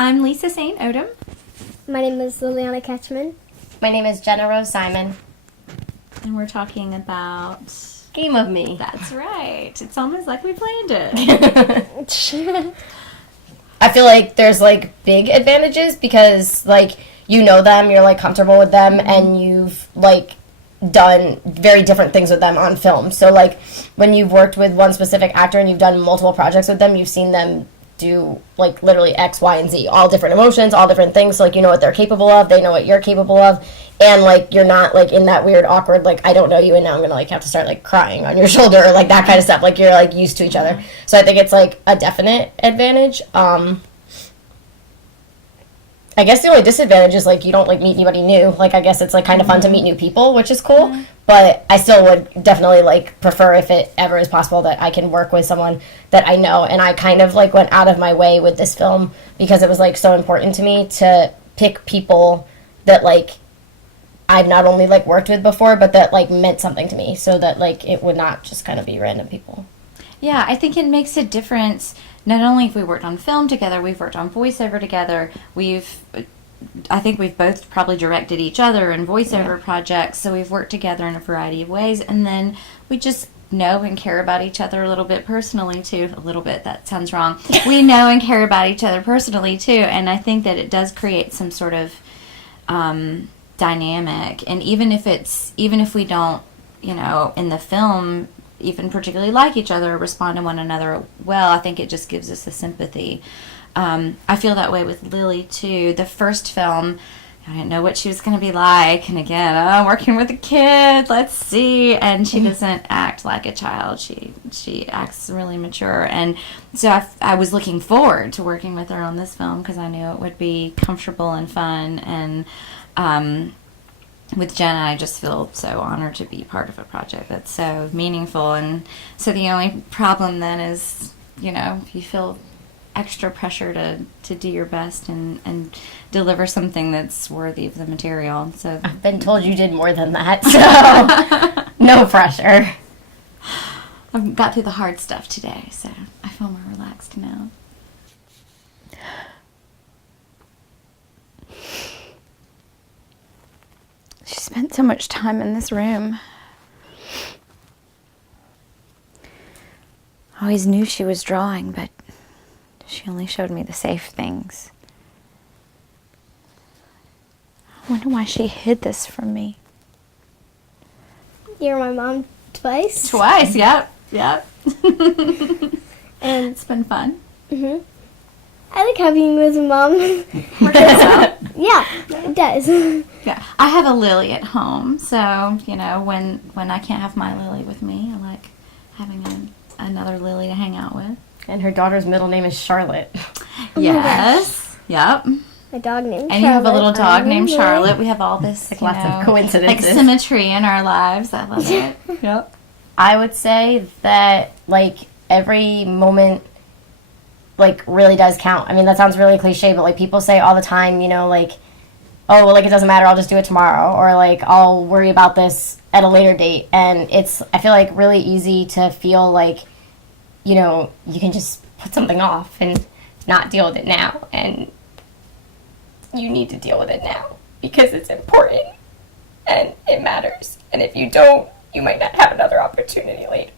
I'm Lisa Sain Odom. My name is Lilliana Ketchman. My name is Jenna Simon. And we're talking about... Game of Me. That's right. It's almost like we planned it. I feel like there's, like, big advantages because, like, you know them, you're, like, comfortable with them, and you've, like, done very different things with them on film. So, like, when you've worked with one specific actor and you've done multiple projects with them, you've seen them do, like, literally X, Y, and Z. All different emotions, all different things. So, like, you know what they're capable of, they know what you're capable of. And, like, you're not, like, in that weird, awkward, like, I don't know you, and now I'm gonna, like, have to start, like, crying on your shoulder, or, like, that kind of stuff. Like, you're, like, used to each other. So I think it's, like, a definite advantage. I guess the only disadvantage is, like, you don't, like, meet anybody new. Like, I guess it's, like, kind of fun to meet new people, which is cool. But I still would definitely, like, prefer if it ever is possible that I can work with someone that I know. And I kind of, like, went out of my way with this film because it was, like, so important to me to pick people that, like, I've not only, like, worked with before, but that, like, meant something to me so that, like, it would not just kind of be random people. Yeah, I think it makes a difference. Not only if we worked on film together, we've worked on voiceover together. I think we've both probably directed each other in voiceover projects, so we've worked together in a variety of ways. And then we just know and care about each other a little bit personally, too. A little bit, that sounds wrong. We know and care about each other personally, too. And I think that it does create some sort of dynamic. And even if we don't, you know, in the film even particularly like each other or respond to one another well, I think it just gives us a sympathy. I feel that way with Lily too. The first film, I didn't know what she was going to be like, and again, I'm working with a kid, let's see, and she doesn't act like a child. She acts really mature, and so I was looking forward to working with her on this film because I knew it would be comfortable and fun, and with Jenna, I just feel so honored to be part of a project that's so meaningful. And so the only problem then is, you know, you feel extra pressure to do your best and deliver something that's worthy of the material. So I've been told you did more than that, so no pressure. I've got through the hard stuff today, so I feel more relaxed now. She spent so much time in this room. I always knew she was drawing, but she only showed me the safe things. I wonder why she hid this from me. You're my mom twice. Twice, yep. And it's been fun. I like having you as a mom. Works out. Yeah, it does. Yeah, I have a Lily at home, so you know when I can't have my Lily with me, I like having another Lily to hang out with. And her daughter's middle name is Charlotte. Yes. Yep. My dog named Charlotte. And you have a little dog named Charlotte. We have all this Like lots of coincidences. like symmetry in our lives. I love it. Yep. I would say that, like, every moment, like, really does count. I mean, that sounds really cliche, but, like, people say all the time, you know, like, oh, well, like, it doesn't matter, I'll just do it tomorrow, or, like, I'll worry about this at a later date. And it's, I feel like, really easy to feel like, you know, you can just put something off and not deal with it now. And you need to deal with it now because it's important and it matters. And if you don't, you might not have another opportunity later.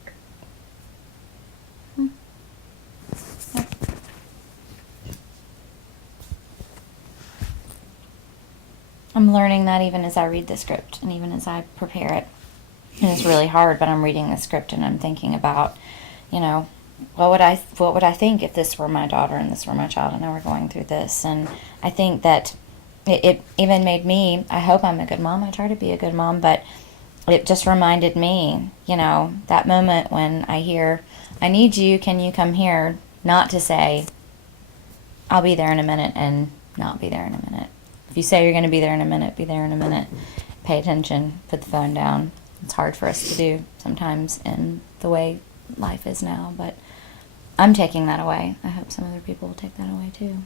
I'm learning that even as I read the script and even as I prepare it. And it's really hard, but I'm reading the script and I'm thinking about, you know, what would I think if this were my daughter and this were my child and I were going through this? And I think that it even made me, I hope I'm a good mom. I try to be a good mom, but it just reminded me, you know, that moment when I hear, I need you, can you come here? Not to say, I'll be there in a minute and not be there in a minute. If you say you're going to be there in a minute, be there in a minute. Pay attention, put the phone down. It's hard for us to do sometimes in the way life is now, but I'm taking that away. I hope some other people will take that away too.